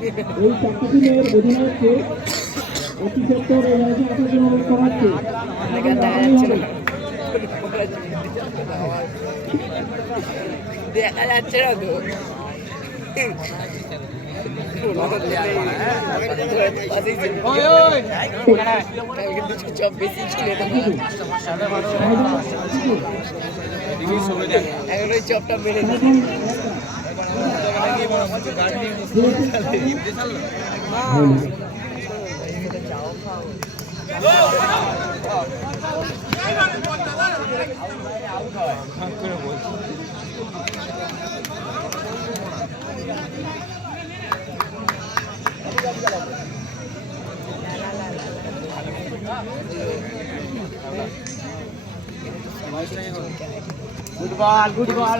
এই চারটি টিমের অধিনায়ককে অতি সত্তর করাচ্ছে দেখা যাচ্ছে না তো চপ বেশি ছিল এখন ওই চপটা বেড়ে ফুটবল ফুটবল